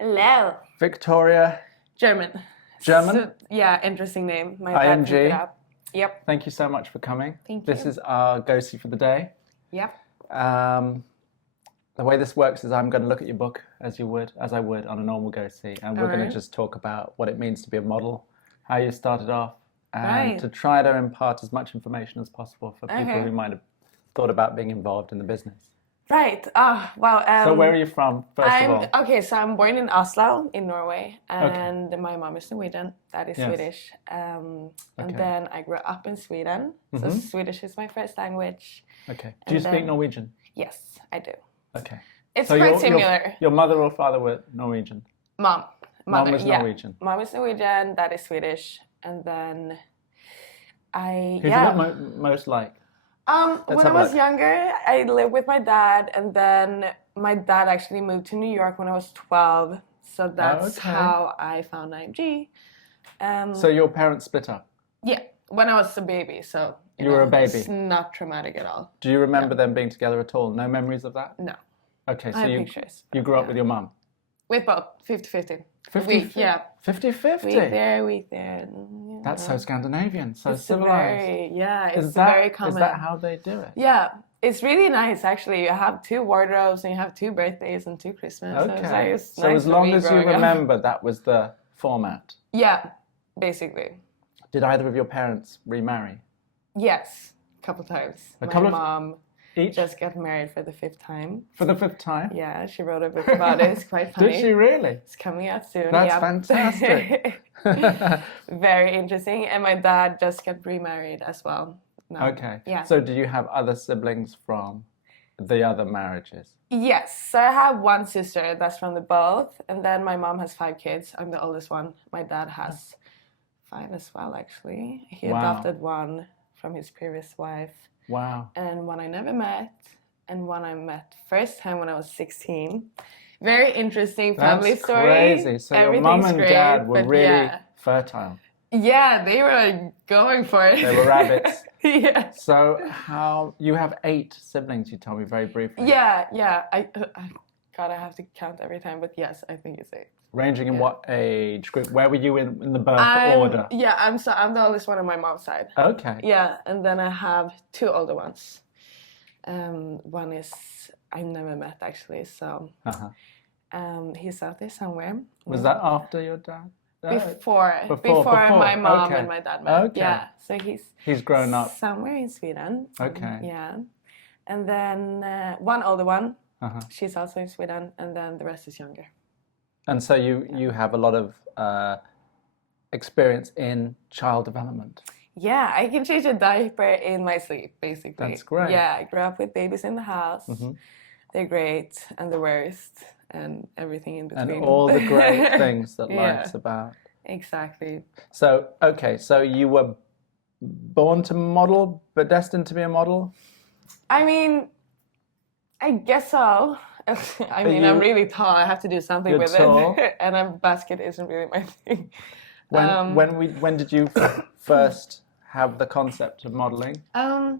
Hello. Victoria Germyn. Germyn? So, yeah, interesting name. My dad picked it IMG. up. Yep. Thank you so much for coming. Thank This you. is our go-see for the day. Yep. The way this works is I'm going to look at your book as I would on a normal go-see, and we're going to just talk about what it means to be a model, how you started off, and to try to impart as much information as possible for people who might have thought about being involved in the business. Right. Oh, wow. So where are you from, first of all? Okay, so I'm born in Oslo, in Norway, and my mom is Norwegian, dad is Swedish. And then I grew up in Sweden, so Swedish is my first language. Okay. Do you speak Norwegian? Yes, I do. Okay. It's so quite similar. Your mother or father were Norwegian? Mom. Mom was Norwegian? Mom is Norwegian, dad is Swedish, and then Who's you got most like? When I was younger, I lived with my dad, and then my dad actually moved to New York when I was 12, so that's how I found IMG. So your parents split up? Yeah, when I was a baby, so you were a baby. It's not traumatic at all. Do you remember them being together at all? No memories of that? No. Okay, so I have pictures. You grew up with your mum? With both, 50-50. 50-50? Yeah. 50-50? We there. You That's so Scandinavian, so it's civilized. It's very common. Is that how they do it? Yeah, it's really nice actually. You have 2 wardrobes and you have 2 birthdays and 2 Christmas. Okay. So, so as long as you remember, that was the format? Yeah, basically. Did either of your parents remarry? Yes, a couple times. My mom just got married for the 5th time. For the 5th time? Yeah, she wrote a book about it. It's quite funny. Did she really? It's coming out soon. That's fantastic. Very interesting. And my dad just got remarried as well. No. Okay. Yeah. So do you have other siblings from the other marriages? Yes. So I have one sister that's from the both. And then my mom has 5 kids. I'm the oldest one. My dad has 5 as well, actually. He adopted one from his previous wife. Wow. And one I never met, and one I met first time when I was 16. Very interesting family story. That's crazy. So your mum and dad were really fertile. Yeah, they were going for it. They were rabbits. Yeah. So you have 8 siblings, you told me very briefly. Yeah. God, I have to count every time, but yes, I think it's 8. Ranging in what age group? Where were you in the birth order? Yeah, I'm the oldest one on my mom's side. Okay. Yeah, and then I have 2 older ones. One is I never met actually, so he's out there somewhere. Was that after your dad? Before my mom and my dad met. Okay. Yeah, so he's grown up somewhere in Sweden. Okay. Yeah, and then one older one. She's also in Sweden, and then the rest is younger. And so you have a lot of experience in child development. Yeah, I can change a diaper in my sleep, basically. That's great. Yeah, I grew up with babies in the house. They're great and the worst and everything in between. And all the great things that life's about. Exactly. So, so you were born to model, but destined to be a model? I mean, I guess so. I'm really tall. I have to do something with it. And a basket isn't really my thing. When did you first have the concept of modeling? I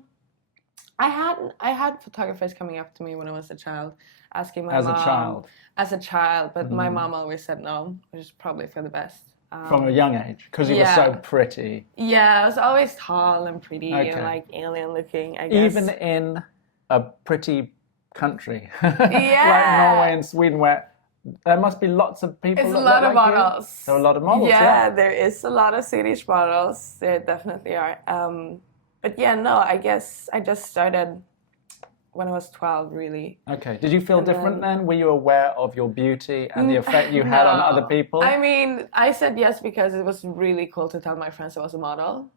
had photographers coming up to me when I was a child, asking my mom. As a child, but my mom always said no, which is probably for the best. From a young age, because you were so pretty. Yeah, I was always tall and pretty and like alien looking, I guess. Even in a pretty country like Norway and Sweden, where there must be lots of people. It's a lot of models. There are a lot of models. Yeah, there is a lot of Swedish models. There definitely are. But yeah, no, I guess I just started when I was 12, really. Okay. Did you feel different then? Were you aware of your beauty and the effect you had on other people? I mean, I said yes because it was really cool to tell my friends I was a model.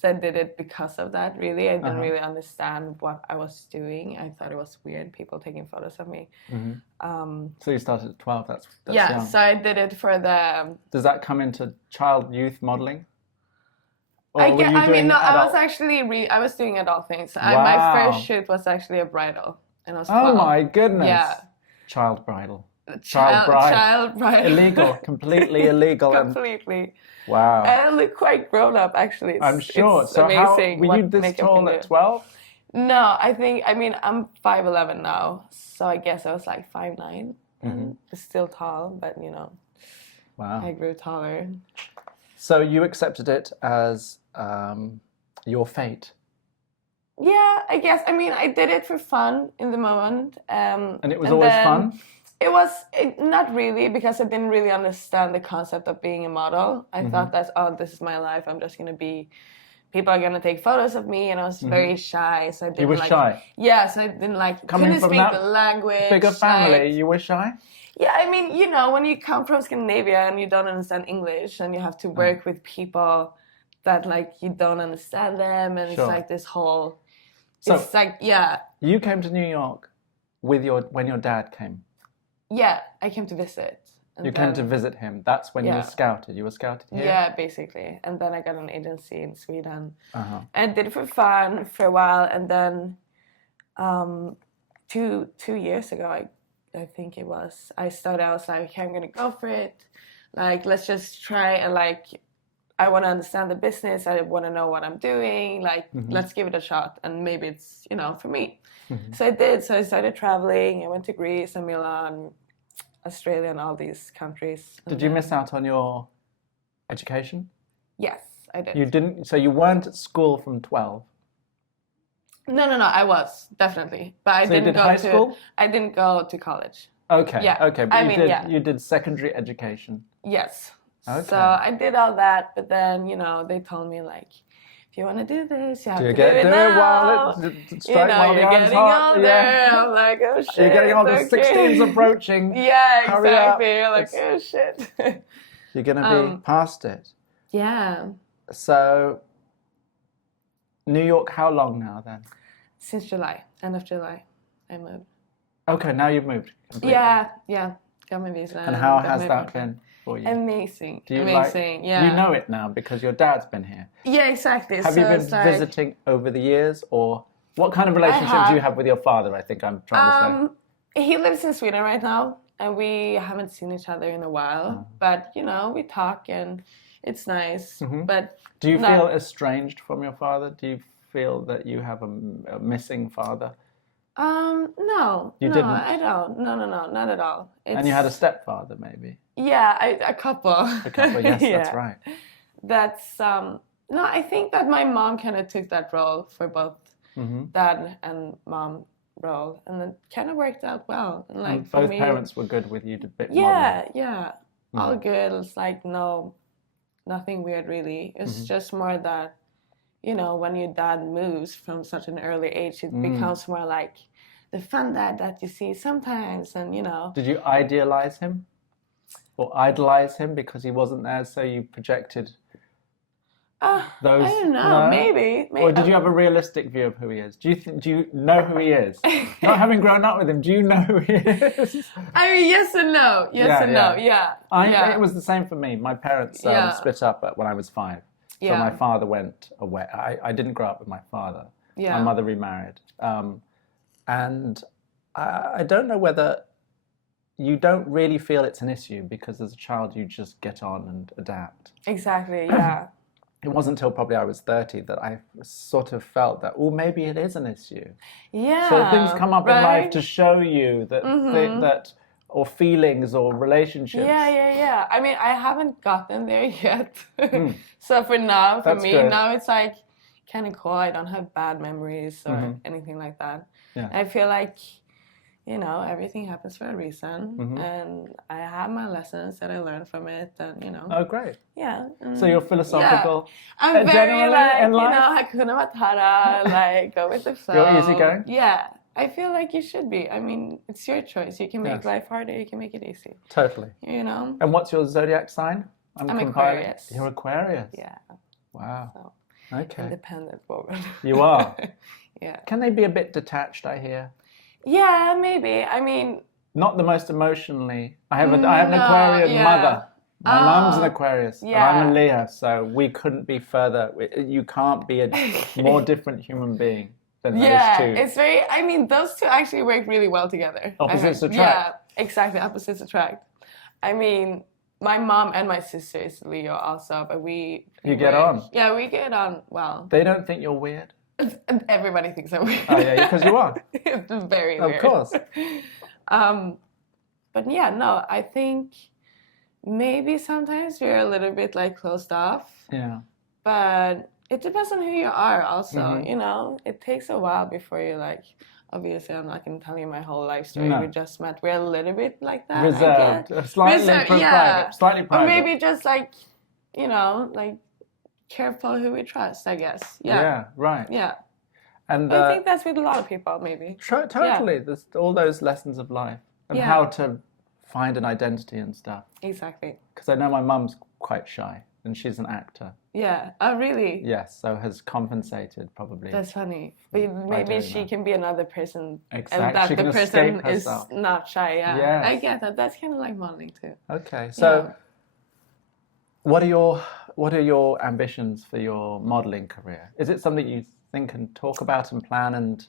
So I did it because of that, really. I didn't really understand what I was doing. I thought it was weird, people taking photos of me. So you started at 12, that's young. So I did it for the... Does that come into youth modeling? I was actually, I was doing adult things. Wow. My first shoot was actually a bridal. And I was 12. Oh my goodness. Yeah. Child bridal. Child bride. Illegal, completely illegal. Completely. Wow. And I look quite grown up, actually. I'm sure. It's so amazing. Were you this tall at 12? No, I'm 5'11" now. So I guess I was like 5'9". and still tall, but Wow. I grew taller. So you accepted it as your fate. Yeah, I guess. I mean, I did it for fun in the moment. And it was always fun? It was not really, because I didn't really understand the concept of being a model. I thought that, this is my life. I'm just going to be, people are going to take photos of me. And I was very shy. So I didn't You were shy? Yeah, so I didn't couldn't speak the language. Bigger family, you were shy? Yeah, I mean, when you come from Scandinavia and you don't understand English and you have to work with people that you don't understand them. And it's this whole, it's You came to New York when your dad came? Yeah, I came to visit. You came to visit him. That's when you were scouted. You were scouted here? Yeah, basically. And then I got an agency in Sweden. And did it for fun for a while. And then 2 years ago, I think it was, I was like, okay, I'm going to go for it. Let's just try and I want to understand the business. I want to know what I'm doing. Let's give it a shot. And maybe it's, for me. So I did. So I started traveling. I went to Greece and Milan, Australia, and all these countries. Did you miss out on your education? Yes, I did. You didn't? So you weren't at school from 12? No, I was, definitely. But I didn't go high school? I didn't go to college. Okay. Yeah. Okay. But you did secondary education. Yes. Okay. So I did all that, but then, they told me if you want to do this, you have to do it now. You're getting older. Yeah. I'm like, oh shit. You're getting older. 16's approaching. Yeah, Hurry up. exactly. You're like, oh shit. You're going to be past it. Yeah. So, New York, how long now then? Since July, end of July, I moved. Okay, now you've moved completely. Yeah. Got my visa. And how has that been for you? Amazing. Do you Amazing, yeah. You know it now because your dad's been here. Yeah, exactly. Have you been visiting over the years, or what kind of relationship do you have with your father, I think I'm trying to say? He lives in Sweden right now, and we haven't seen each other in a while. But, we talk, and it's nice. But do you feel estranged from your father? Do you feel that you have a missing father? No. You didn't? I don't. No, not at all. And you had a stepfather, maybe? Yeah, a couple. A couple, yes, that's right. That's, no, I think that my mom kind of took that role for both dad and mom role, and it kind of worked out well. And both parents were good with you to bit Yeah. All good. It's nothing weird really. It's just more that, when your dad moves from such an early age, it becomes more like the fun dad that you see sometimes, and Did you idealize him? Or idolize him because he wasn't there, so you projected those? I don't know, no? maybe. Or did you have a realistic view of who he is? Do you know who he is? Not having grown up with him, do you know who he is? I mean, yes and no. It was the same for me. My parents split up when I was 5. So my father went away. I didn't grow up with my father. Yeah. My mother remarried. And I don't know whether you don't really feel it's an issue because as a child you just get on and adapt. Exactly, yeah. It wasn't until probably I was 30 that I sort of felt that, maybe it is an issue. Yeah. So things come up in life to show you that, that or feelings or relationships. Yeah. I mean, I haven't gotten there yet. So for now, for me, now it's kind of cool. I don't have bad memories or anything like that. Yeah. I feel like, everything happens for a reason. And I have my lessons that I learned from it. And, Oh, great. Yeah. So you're philosophical. Yeah. I'm very in life? Hakuna Matata, go with the flow. You're easygoing? Yeah. I feel like you should be. I mean, it's your choice. You can make life harder. You can make it easy. Totally. And what's your zodiac sign? I'm Aquarius. You're Aquarius? Yeah. Wow. So, okay. Independent woman. You are? Yeah. Can they be a bit detached, I hear? Yeah, maybe. I mean... Not the most emotionally. I have an Aquarian mother. My mum's an Aquarius. Yeah. And I'm a Leo, so we couldn't be further. You can't be a more different human being than those two. Yeah, it's very... I mean, those two actually work really well together. Opposites attract. Yeah, exactly. Opposites attract. I mean, my mom and my sister is Leo also, but we... You get on? Yeah, we get on well. They don't think you're weird? Everybody thinks I'm weird. Oh, yeah, because you are. It's very weird. Of course. but yeah, no, I think maybe sometimes we're a little bit like closed off. Yeah. But it depends on who you are also, you know? It takes a while before you like, obviously I'm not going to tell you my whole life story. No. We just met. We're a little bit like that, Reserved. I guess. Slightly private. Slightly private. Or maybe just like, you know, like careful who we trust, I guess. Yeah. Yeah, right. Yeah. And I think that's with a lot of people, maybe. Totally. There's all those lessons of life and how to find an identity and stuff. Exactly. Because I know my mum's quite shy and she's an actor. Yeah. Oh, really? Yes, so has compensated probably. That's funny. But maybe she can be another person. Exactly. And that she the can person is herself. not shy. Yeah. Yes. I get that. That's kind of like modeling too. Okay. So what are your ambitions for your modeling career? Is it something you think and talk about and plan and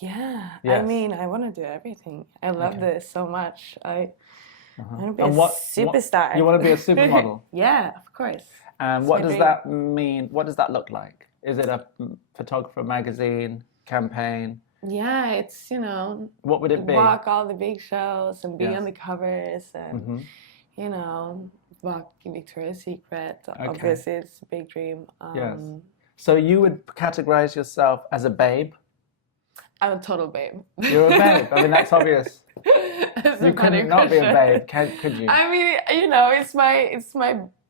yeah. Yes. I mean, I want to do everything. I love this so much. I want to be And a superstar. You want to be a supermodel? Yeah, of course. And what does that mean? What does that look like? Is it a photographer magazine campaign? Yeah, it's, you know, what would it be? Walk all the big shows and be on the covers and, Mm-hmm. you know, walk in Victoria's Secret. Obviously, it's a big dream. Yes. So you would categorize yourself as a babe? I'm a total babe. You're a babe. I mean, that's obvious. You could not be a babe, could you? I mean, you know, it's my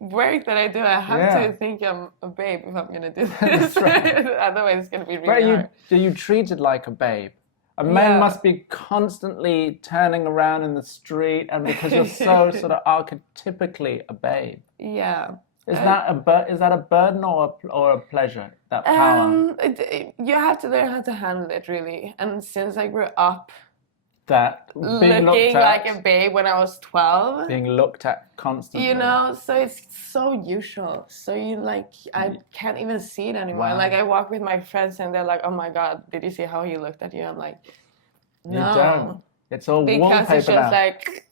work that I do. I have to think I'm a babe if I'm going to do this. That's right. Otherwise, it's going to be really hard. Are you treated like a babe? A man must be constantly turning around in the street, and because you're so sort of archetypically a babe. Yeah. Is that a burden or a pleasure? That power. You have to learn how to handle it, really. And since I grew up looking like a babe when I was 12, being looked at constantly, you know, so it's so usual. So I can't even see it anymore. Wow. Like I walk with my friends and they're like, "Oh my God, did you see how he looked at you?" I'm like, "No, you don't. It's all because wallpaper it's just now." like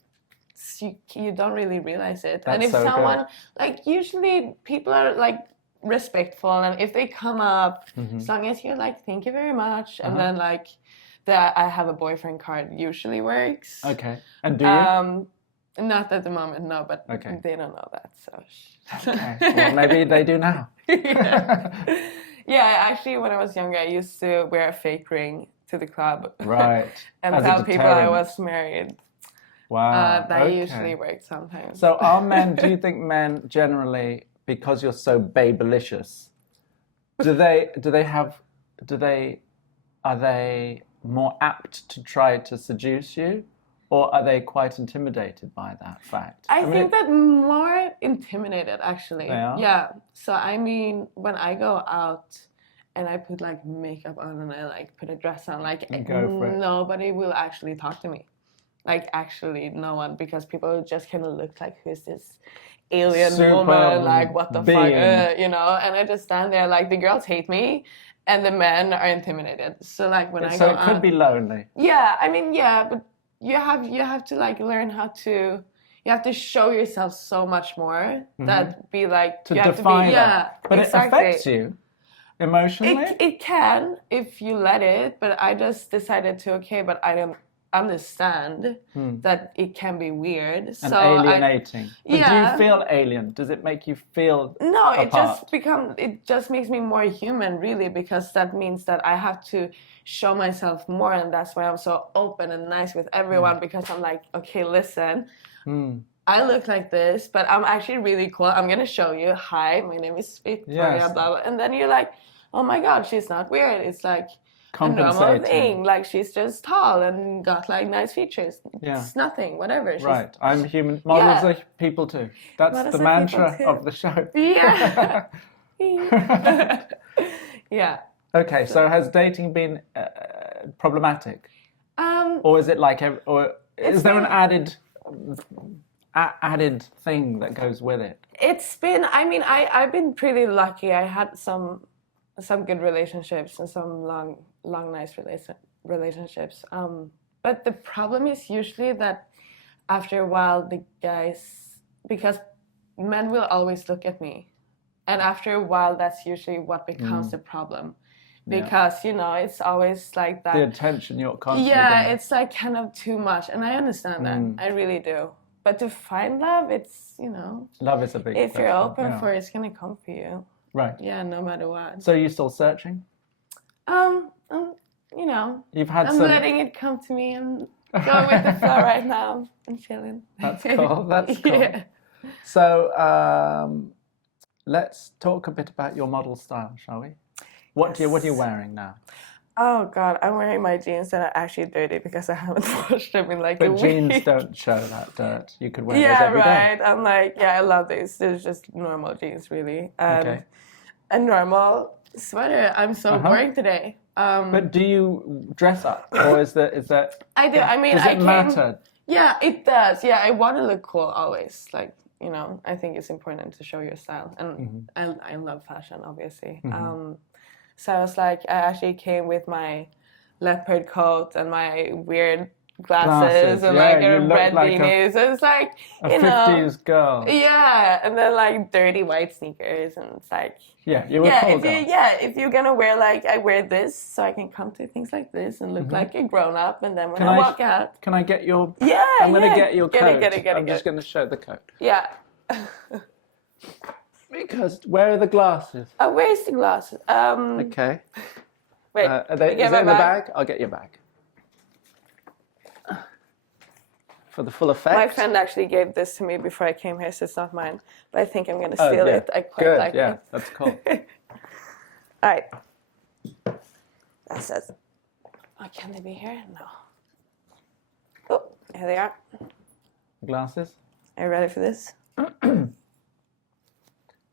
you don't really realize it. That's and if so someone good. like usually people are like respectful, and if they come up, as long as you're like, "Thank you very much," and then like the "I have a boyfriend" card usually works. Okay. And do you? Not at the moment, no, but Okay. they don't know that, so. Okay. Well, maybe they do now. Yeah, actually, when I was younger, I used to wear a fake ring to the club. Right. And As a tell people I deterrent. was married. Wow. That usually worked sometimes. So do you think men generally, because you're so babelicious, are they more apt to try to seduce you? Or are they quite intimidated by that fact? I think that more intimidated, actually. They are? Yeah. So, I mean, when I go out and I put, like, makeup on and I, like, put a dress on, like, go for it. Nobody will actually talk to me. Like, actually, no one. Because people just kind of look like, who's this alien woman? Like, what the fuck? You know? And I just stand there, like, the girls hate me. And the men are intimidated. So, like, when I go out... So it could be lonely. Yeah. I mean, yeah, but... You have to like learn how to. You have to show yourself so much more. That be like to you define have to be, but exactly. it affects you emotionally. It can if you let it, but I just decided to but I don't understand that it can be weird. And so alienating. But do you feel alien? Does it make you feel No, apart? it just makes me more human, really, because that means that I have to show myself more, and that's why I'm so open and nice with everyone, because I'm like, okay, listen, I look like this, but I'm actually really cool. I'm gonna show you. Hi, my name is Victoria, blah blah, and then you're like, oh my God, she's not weird. It's like a normal thing. Like she's just tall and got like nice features. Yeah. It's nothing, whatever. Right. I'm human. Models are people too. That's the mantra of the show. Yeah. Yeah. Okay. So has dating been problematic? Or is it like, or is there an added thing that goes with it? It's been. I mean, I've been pretty lucky. I had some good relationships and some long, nice relationships. But the problem is usually that after a while, the guys, because men will always look at me, and after a while, that's usually what becomes the problem, because you know it's always like that. The attention you're constantly Yeah, it's like kind of too much, and I understand that. I really do. But to find love, it's, you know, love is a big if question. you're open for it, it's gonna come for you. Right. Yeah, no matter what. So are you still searching? You know, I'm letting it come to me. I'm going with the flow right now. I'm chilling. That's cool. That's cool. Yeah. So let's talk a bit about your model style, shall we? What are you wearing now? Oh God, I'm wearing my jeans that are actually dirty because I haven't washed them in like a week. But jeans don't show that dirt. You could wear those every right. day. I'm like, I love these. They're just normal jeans, really. Okay. A normal sweater. I'm so boring today. But do you dress up, or is that? I do. I mean, does it matter? Yeah, it does. Yeah, I want to look cool always. Like, you know, I think it's important to show your style, and I love fashion, obviously. So I was like, I actually came with my leopard coat and my weird glasses and like a red beanie. So it's like, you know, 50s girl. Yeah, and then like dirty white sneakers, and it's like, you were cool girl. If you're gonna wear like, I wear this so I can come to things like this and look like a grown up, and then when I walk out, can I get your? Yeah, I'm gonna get your coat. Get it. I'm just gonna show the coat. Yeah. Because where are the glasses? Where's the glasses? Okay. Wait, is it in the bag? I'll get your bag. For the full effect. My friend actually gave this to me before I came here, so it's not mine. But I think I'm going to steal it. I quite like it. That's cool. All right. That says, can they be here? No. Oh, here they are. Glasses? Are you ready for this?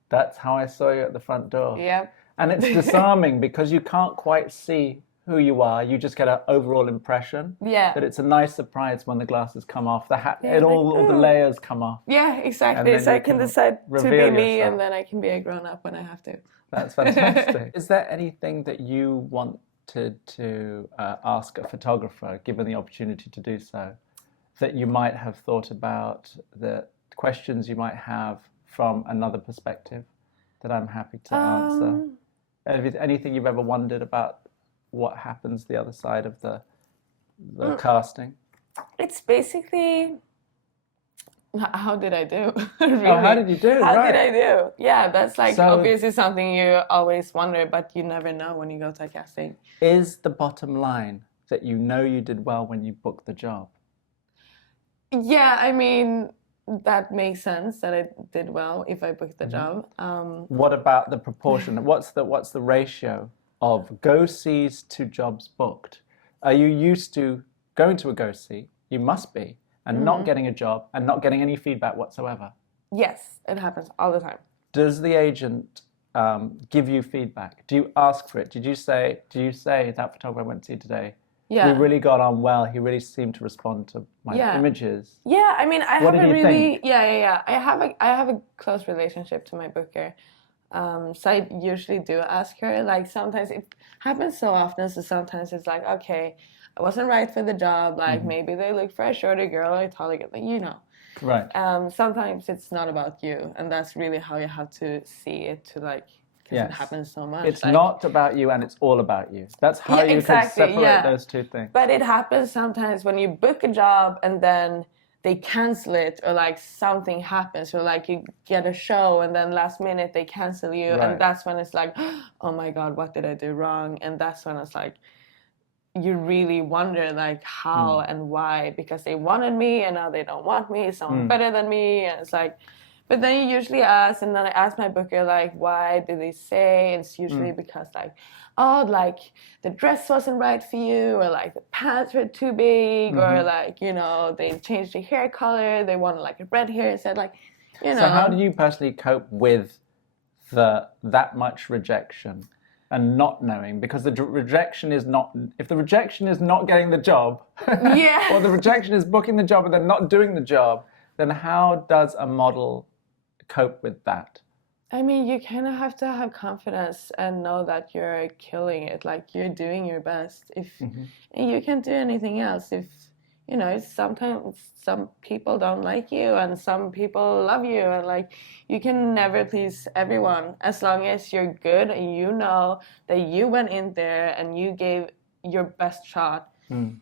That's how I saw you at the front door. Yep. And it's disarming because you can't quite see who you are. You just get an overall impression. Yeah. That it's a nice surprise when the glasses come off. The hat, all the layers come off. Yeah, exactly. So I can decide to be me, and then I can be a grown up when I have to. That's fantastic. Is there anything that you wanted to ask a photographer, given the opportunity to do so, that you might have thought about, the questions you might have from another perspective that I'm happy to answer? Anything you've ever wondered about what happens the other side of the casting? It's basically, how did I do? Really? Oh, how did you do? How did I do? Yeah, that's like obviously something you always wonder, but you never know when you go to a casting. Is the bottom line that you know you did well when you booked the job? Yeah, I mean, that makes sense that I did well if I booked the job. What about the proportion? What's the ratio of go-sees to jobs booked? Are you used to going to a go-see? You must be, and not getting a job and not getting any feedback whatsoever. Yes, it happens all the time. Does the agent give you feedback? Do you ask for it? Do you say that photographer I went to see today? Yeah. We really got on well. He really seemed to respond to my images. Yeah, I mean, I have a really I have a close relationship to my booker. So I usually do ask her. Like sometimes it happens so often, so sometimes it's like, okay, I wasn't right for the job. Like maybe they look for a shorter girl or a taller girl. Like, you know. Right. Sometimes it's not about you, and that's really how you have to see it. To like. Because it happens so much. It's not about you and it's all about you. That's how you can separate those two things. But it happens sometimes when you book a job and then they cancel it, or like something happens, or like you get a show and then last minute they cancel you, and that's when it's like, oh my God, what did I do wrong? And that's when it's like, you really wonder like how and why, because they wanted me and now they don't want me, someone better than me, and it's like. But then you usually ask, and then I ask my booker, like, why did they say? And it's usually because, like, oh, like, the dress wasn't right for you, or, like, the pants were too big, or, like, you know, they changed the hair color, they wanted, like, a red hair instead, like, you know. So how do you personally cope with that much rejection and not knowing? Because the rejection is not, if the rejection is not getting the job, or the rejection is booking the job and then not doing the job, then how does a model cope with that? I mean, you kind of have to have confidence and know that you're killing it, like you're doing your best. And you can't do anything else. If you know, sometimes some people don't like you and some people love you, and like you can never please everyone. As long as you're good and you know that you went in there and you gave your best shot, then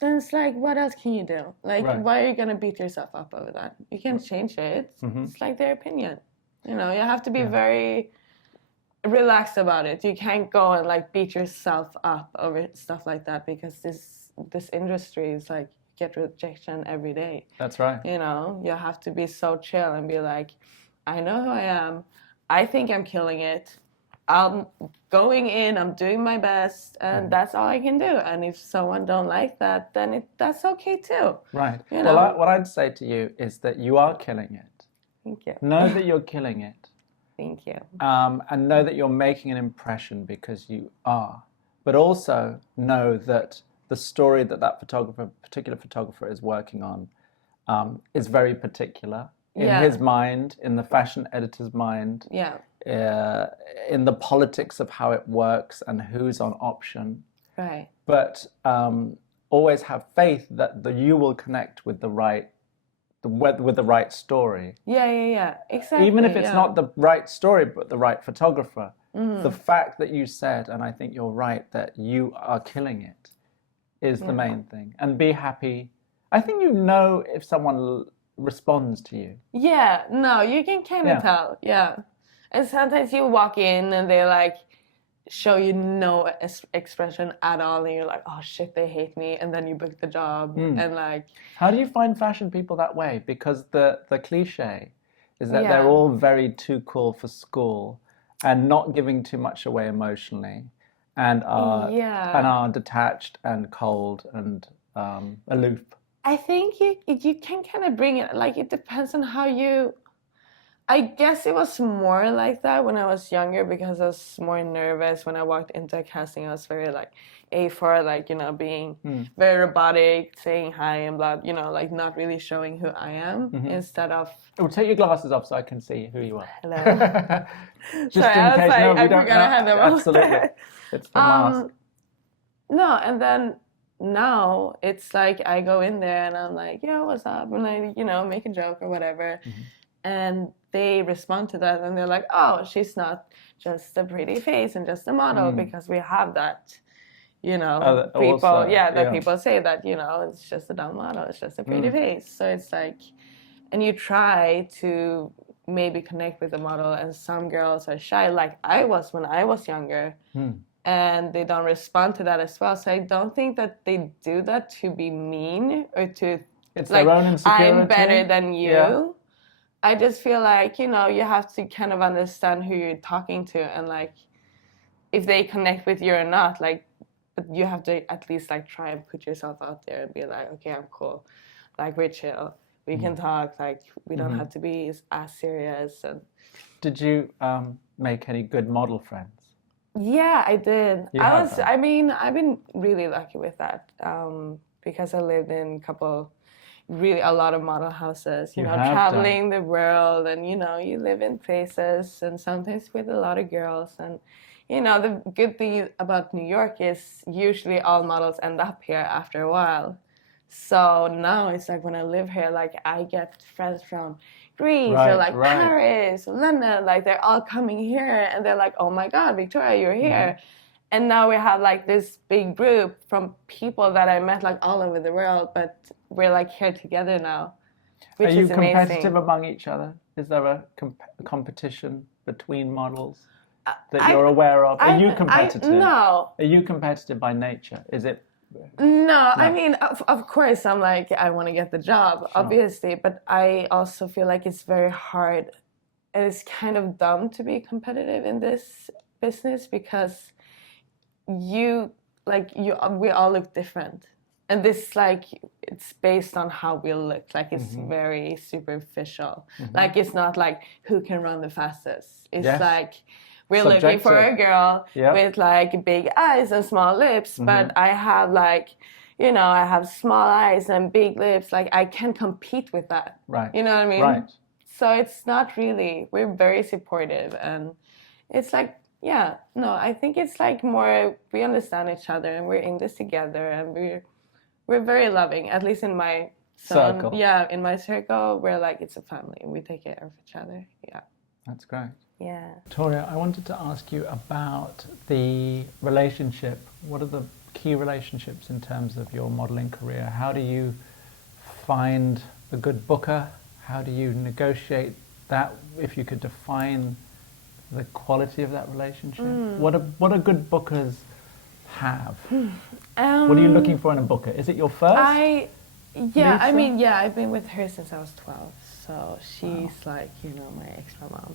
it's like, what else can you do? Like, why are you gonna beat yourself up over that? You can't change it. It's like their opinion. You know, you have to be very relaxed about it. You can't go and like beat yourself up over stuff like that, because this industry is like, get rejection every day. That's right. You know, you have to be so chill and be like, I know who I am. I think I'm killing it. I'm going in, I'm doing my best, and that's all I can do. And if someone don't like that, then that's okay too. Right. You know? Well, what I'd say to you is that you are killing it. Thank you. Know that you're killing it. Thank you. And know that you're making an impression, because you are. But also know that the story that particular photographer is working on is very particular in his mind, in the fashion editor's mind, in the politics of how it works and who's on option. Right. But always have faith that you will connect with the right story. Yeah, exactly. Even if it's not the right story, but the right photographer. The fact that you said, and I think you're right, that you are killing it is the main thing. And be happy. I think you know if someone responds to you. Yeah, no, you can kind of tell. Yeah. And sometimes you walk in and they like show you no expression at all, and you're like, oh shit, they hate me, and then you book the job. And like, how do you find fashion people that way? Because the cliche is that they're all very too cool for school and not giving too much away emotionally, and are detached and cold and aloof. I think you can kind of bring it, like, it depends on how you. I guess it was more like that when I was younger, because I was more nervous when I walked into a casting. I was very like A4, like, you know, being very robotic, saying hi and blah, you know, like not really showing who I am instead of. Oh, take your glasses off so I can see who you are. Hello. Just sorry, in case. Like, No, we I don't forgot I had them on. Absolutely. It's the mask. No, and then now it's like I go in there and I'm like, yo, what's up? And I, you know, make a joke or whatever. And they respond to that and they're like, oh, she's not just a pretty face and just a model, because we have that, you know, people, also, people say that, you know, it's just a dumb model, it's just a pretty face. So it's like, and you try to maybe connect with the model, and some girls are shy, like I was when I was younger, and they don't respond to that as well. So I don't think that they do that to be mean or to, it's like, their own insecurity. I'm better than you. Yeah. I just feel like, you know, you have to kind of understand who you're talking to, and like if they connect with you or not, like, but you have to at least like try and put yourself out there and be like, okay, I'm cool, like we're chill, we can talk, like we don't have to be as serious. And did you make any good model friends? Yeah, I did. I mean, I've been really lucky with that, because I lived in a lot of model houses, you know, traveling the world, and, you know, you live in places and sometimes with a lot of girls. And, you know, the good thing about New York is usually all models end up here after a while. So now it's like when I live here, like I get friends from Greece or like Paris, London, like they're all coming here and they're like, oh my God, Victoria, you're here. And now we have like this big group from people that I met like all over the world, but we're like here together now, which is amazing. Are you competitive among each other? Is there a competition between models that you're aware of? Are you competitive? No. Are you competitive by nature? Is it? No, I mean, of course, I'm like, I want to get the job, obviously, but I also feel like it's very hard, and it's kind of dumb to be competitive in this business, because we all look different, and this, like, it's based on how we look, like it's very superficial, like it's not like who can run the fastest, it's like we're looking for a girl with like big eyes and small lips, but I have like, you know, I have small eyes and big lips, like I can compete with that, right? You know what I mean? Right. So it's not really, we're very supportive, and it's like, I think it's like more, we understand each other and we're in this together, and we're very loving, at least in my circle. Yeah, in my circle, we're like, it's a family. We take care of each other. Yeah. That's great. Yeah. Victoria, I wanted to ask you about the relationship. What are the key relationships in terms of your modeling career? How do you find a good booker? How do you negotiate that? If you could define the quality of that relationship, what do good bookers have? What are you looking for in a booker? Is it your first? I mean, I've been with her since I was 12, so she's like, you know, my extra mom.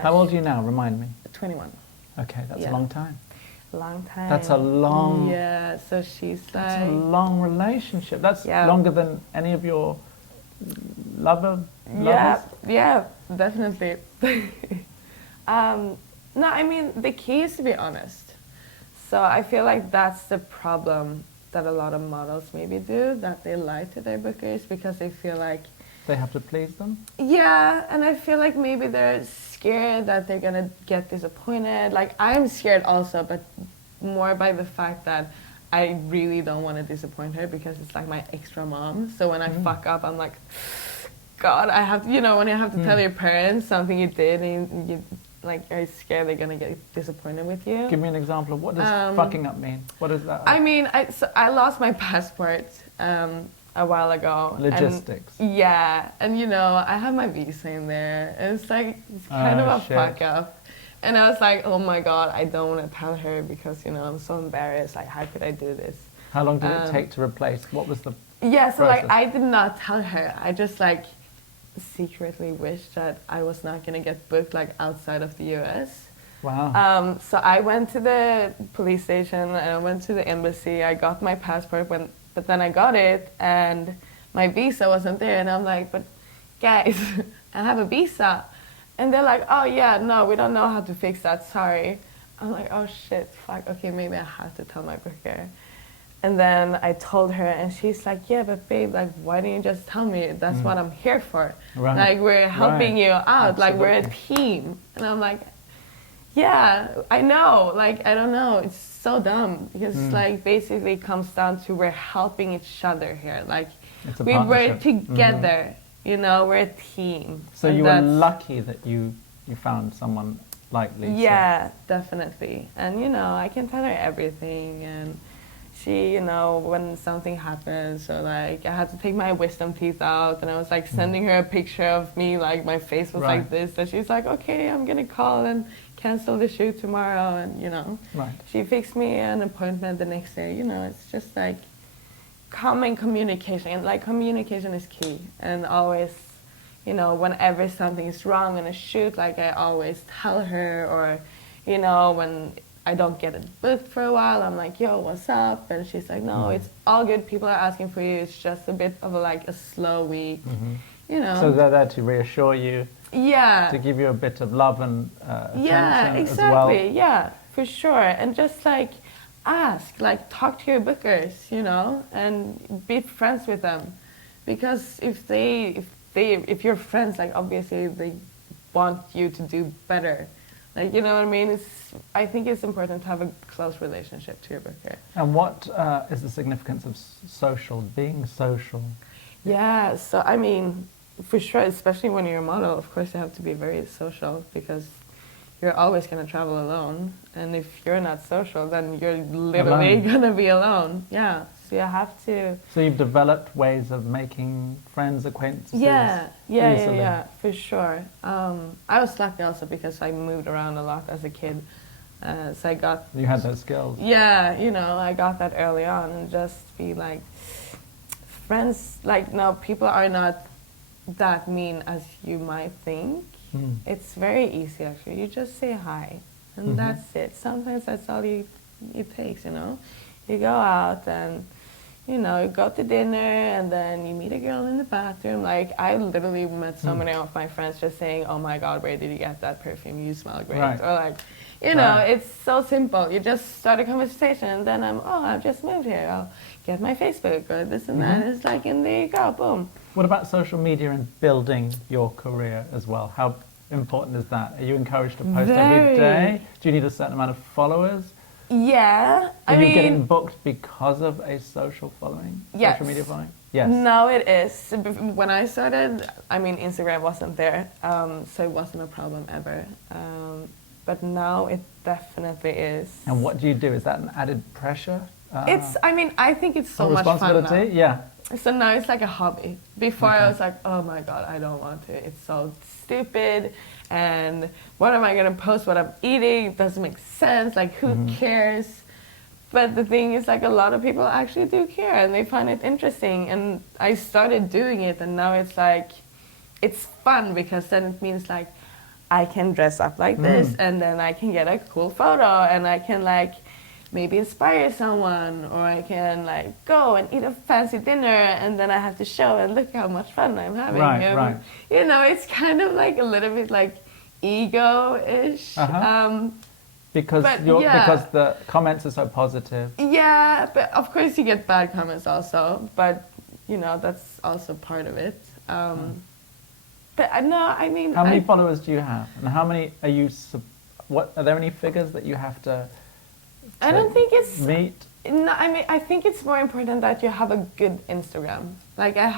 How old are you now? Remind me. 21. Okay, that's a long time. Long time. That's a long. Yeah, so she's like. That's a long relationship. That's longer than any of your lovers. Yeah, definitely. No, I mean, the key is to be honest. So I feel like that's the problem that a lot of models maybe do, that they lie to their bookers because they feel like they have to please them. Yeah, and I feel like maybe they're scared that they're gonna get disappointed. Like, I'm scared also, but more by the fact that I really don't want to disappoint her because it's like my extra mom. So when I fuck up, I'm like, God, I have to, you know, when you have to tell your parents something you did and you like, are scared they're gonna get disappointed with you. Give me an example of what does fucking up mean? What is that? I mean, I lost my passport a while ago. Logistics. And you know, I have my visa in there. And it's like, it's kind of a fuck up. And I was like, oh my God, I don't want to tell her because, you know, I'm so embarrassed. Like, how could I do this? How long did it take to replace? What was the process? Like, I did not tell her. I just like secretly wished that I was not going to get booked like outside of the US. Wow. So I went to the police station and I went to the embassy. I got my passport but then I got it and my visa wasn't there. And I'm like, but guys, I have a visa. And they're like, oh yeah, no, we don't know how to fix that, sorry. I'm like, oh shit, fuck, okay, maybe I have to tell my booker. And then I told her and she's like, yeah, but babe, like, why didn't you just tell me? That's what I'm here for. Right. Like, we're helping you out, Absolutely. like, we're a team. And I'm like, yeah, I know, like, I don't know, it's so dumb because like basically it comes down to we're helping each other here. Like, we were together, you know, we're a team. So you were lucky that you found someone like Lisa. Yeah, definitely. And, you know, I can tell her everything and she, you know, when something happens, so like I had to take my wisdom teeth out and I was like sending her a picture of me, like my face was like this, and she's like, okay, I'm gonna call and cancel the shoot tomorrow, and you know, she fixed me an appointment the next day. You know, it's just like common communication, and like communication is key, and always, you know, whenever something is wrong on a shoot, like I always tell her, or, you know, when I don't get it booked for a while, I'm like, yo, what's up? And she's like, no, it's all good. People are asking for you. It's just a bit of a slow week, you know. So they're there to reassure you. Yeah. To give you a bit of love and attention exactly. as well. Yeah, for sure. And just like ask, like talk to your bookers, you know, and be friends with them. Because if you're friends, like obviously they want you to do better. Like, you know what I mean? I think it's important to have a close relationship to your booker. And what is the significance of being social? Yeah, so I mean, for sure, especially when you're a model, of course you have to be very social because you're always going to travel alone. And if you're not social, then you're literally going to be alone. Yeah, so you have to... So you've developed ways of making friends, acquaintances? Yeah, for sure. I was lucky also because I moved around a lot as a kid. So I got... You had those skills? Yeah, you know, I got that early on, and just be like, friends, like, no, people are not that mean as you might think. It's very easy, actually. You just say hi, and that's it. Sometimes that's all it takes, you know? You go out and, you know, you go to dinner, and then you meet a girl in the bathroom. Like, I literally met so many of my friends just saying, oh my God, where did you get that perfume? You smell great. Right. Or like, you know, it's so simple. You just start a conversation, and then I've just moved here. I'll get my Facebook or this and that. It's like, and there you go, boom. What about social media and building your career as well? How important is that? Are you encouraged to post every day? Do you need a certain amount of followers? Yeah. Are you getting booked because of a social following? Yes. Social media following? Yes. No, it is. When I started, I mean, Instagram wasn't there, so it wasn't a problem ever. But now it definitely is. And what do you do? Is that an added pressure? I think it's so much fun now. Responsibility? Yeah. So now it's like a hobby. Before I was like, oh my God, I don't want to. It's so stupid. And what am I going to post what I'm eating? It doesn't make sense. Like, who cares? But the thing is, like, a lot of people actually do care and they find it interesting. And I started doing it and now it's like, it's fun because then it means like, I can dress up like this and then I can get a cool photo and I can like maybe inspire someone, or I can like go and eat a fancy dinner and then I have to show and look how much fun I'm having. Right. You know, it's kind of like a little bit like ego-ish. Because the comments are so positive. Yeah, but of course you get bad comments also, but you know, that's also part of it. But no, I mean... How many followers do you have? And how many are you... Are there any figures that you have to I don't think it's... meet? No, I mean, I think it's more important that you have a good Instagram. Like I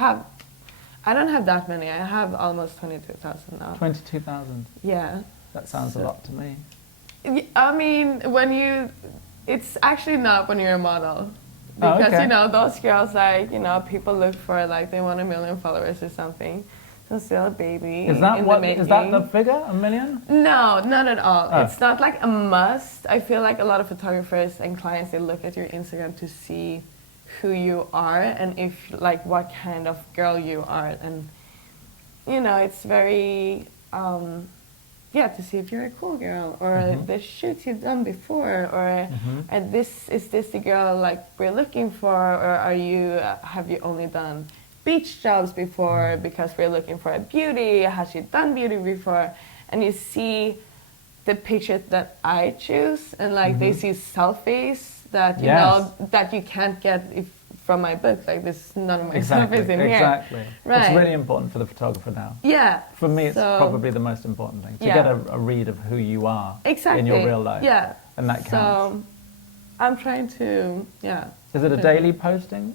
don't have that many. I have almost 22,000 now. 22,000? Yeah. That sounds a lot to me. I mean, it's actually not when you're a model. Because, you know, those girls, like, you know, people look for, like, they want 1 million followers or something. So still a baby. Is that the figure, 1 million? No, not at all. Oh. It's not like a must. I feel like a lot of photographers and clients, they look at your Instagram to see who you are and if, like, what kind of girl you are. And, you know, it's very, to see if you're a cool girl, or the shoots you've done before, or is this the girl, like, we're looking for, or have you only done beach jobs before because we're looking for a beauty? Has she done beauty before? And you see the pictures that I choose, and like they see selfies that you know that you can't get from my book. Like there's none of my selfies in here. Exactly. Right. It's really important for the photographer now. Yeah. For me, it's probably the most important thing to get a read of who you are in your real life. Yeah. And that counts. So I'm trying to Is it a daily posting?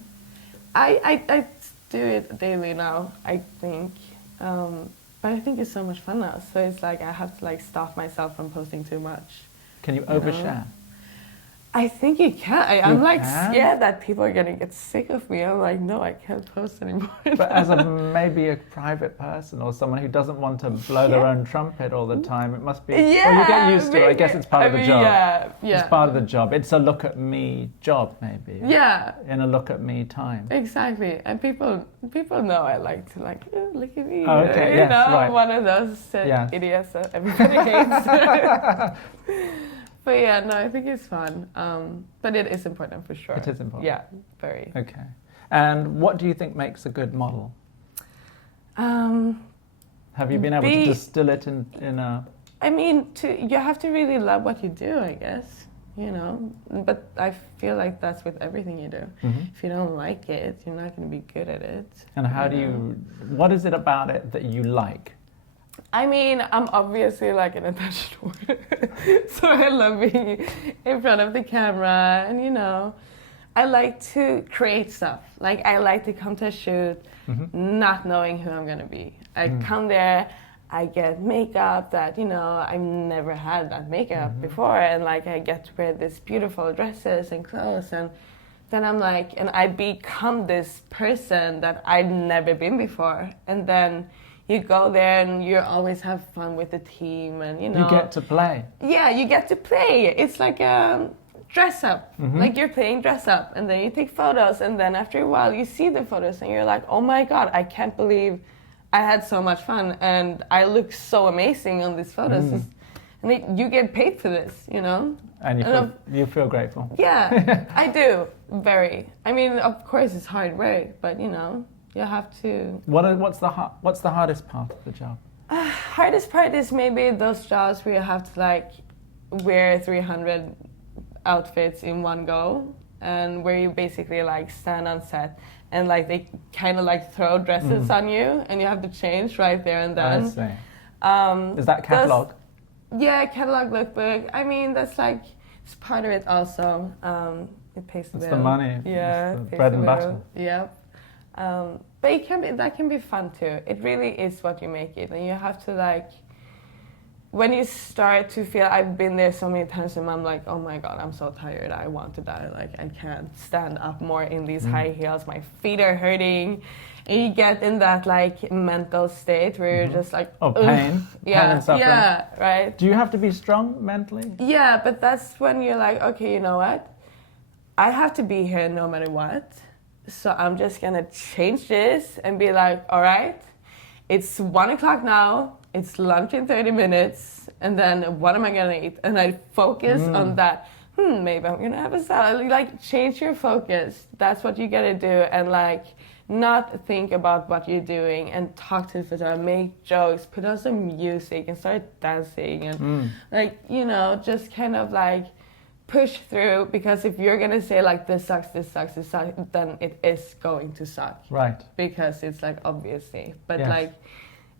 I do it daily now, I think. But I think it's so much fun now. So it's like I have to like stop myself from posting too much. Can you overshare? I think you can. I'm like scared that people are gonna get sick of me. I'm like, no, I can't post anymore. But as maybe a private person or someone who doesn't want to blow their own trumpet all the time, it must be. Yeah, well, you get used to it. I guess it's part of the job. Yeah. It's part of the job. It's a look at me job, maybe. Yeah. In a look at me time. Exactly, and people know I like to like look at me. Oh, okay. You know, one of those idiots that everybody hates. But yeah, no, I think it's fun. But it is important for sure. It is important. Yeah, very. Okay. And what do you think makes a good model? Have you been able to distill it in a... I mean, you have to really love what you do, I guess. You know, but I feel like that's with everything you do. If you don't like it, you're not going to be good at it. And how do you... What is it about it that you like? I mean, I'm obviously like an attention whore, so I love being in front of the camera, and you know, I like to create stuff. Like I like to come to a shoot not knowing who I'm gonna be. I come there, I get makeup that, you know, I've never had that makeup before, and like I get to wear these beautiful dresses and clothes, and then I'm like, and I become this person that I've never been before, and then you go there and you always have fun with the team, and you know. You get to play. Yeah, you get to play. It's like a dress up. Like you're playing dress up, and then you take photos, and then after a while you see the photos and you're like, oh my God, I can't believe I had so much fun and I look so amazing on these photos. And you get paid for this, you know. And you feel grateful. Yeah, I do. Very. I mean, of course it's hard work, but you know. You have to... What's the hardest part of the job? Hardest part is maybe those jobs where you have to like wear 300 outfits in one go, and where you basically like stand on set and like they kind of like throw dresses on you and you have to change right there and then. I see. Is that catalog? Yeah, catalog lookbook. I mean, that's like It's part of it also. It pays the bill. It's the money. Yeah, it's the bread and butter. Yep. But that can be fun too. It really is what you make it, and you have to like. When you start to feel, I've been there so many times, and I'm like, oh my god, I'm so tired. I want to die. Like I can't stand up more in these high heels. My feet are hurting. And you get in that like mental state where you're just like, pain, pain and suffering. Yeah, right. Do you have to be strong mentally? Yeah, but that's when you're like, okay, you know what? I have to be here no matter what. So I'm just gonna change this and be like, all right, it's 1 o'clock now. It's lunch in 30 minutes, and then what am I gonna eat? And I focus on that. Maybe I'm gonna have a salad. Like change your focus. That's what you gotta do, and like. Not think about what you're doing and talk to the photographer, make jokes, put on some music and start dancing and like, you know, just kind of like push through, because if you're gonna say like this sucks, then it is going to suck. Right. Because it's like obviously. But yes. like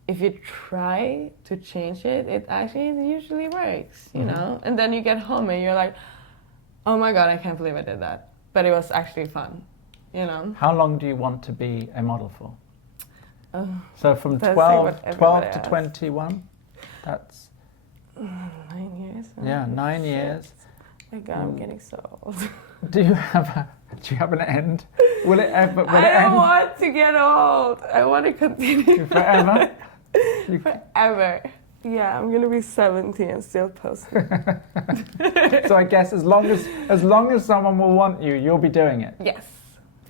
if you try to change it, it actually usually works, you know? And then you get home and you're like, oh my god, I can't believe I did that. But it was actually fun. You know. How long do you want to be a model for? So from That's 12 like to 21? That's... 9 years. Yeah, 9 years. My god, I'm getting so old. Do you have an end? Will it ever? I don't want to get old. I want to continue. Forever? Forever. Yeah, I'm gonna be 70 and still posting. So I guess as long as someone will want you, you'll be doing it. Yes.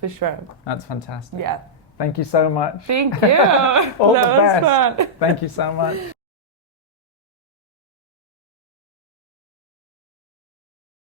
For sure. That's fantastic. Yeah. Thank you so much. Thank you. All the best. Was fun. Thank you so much.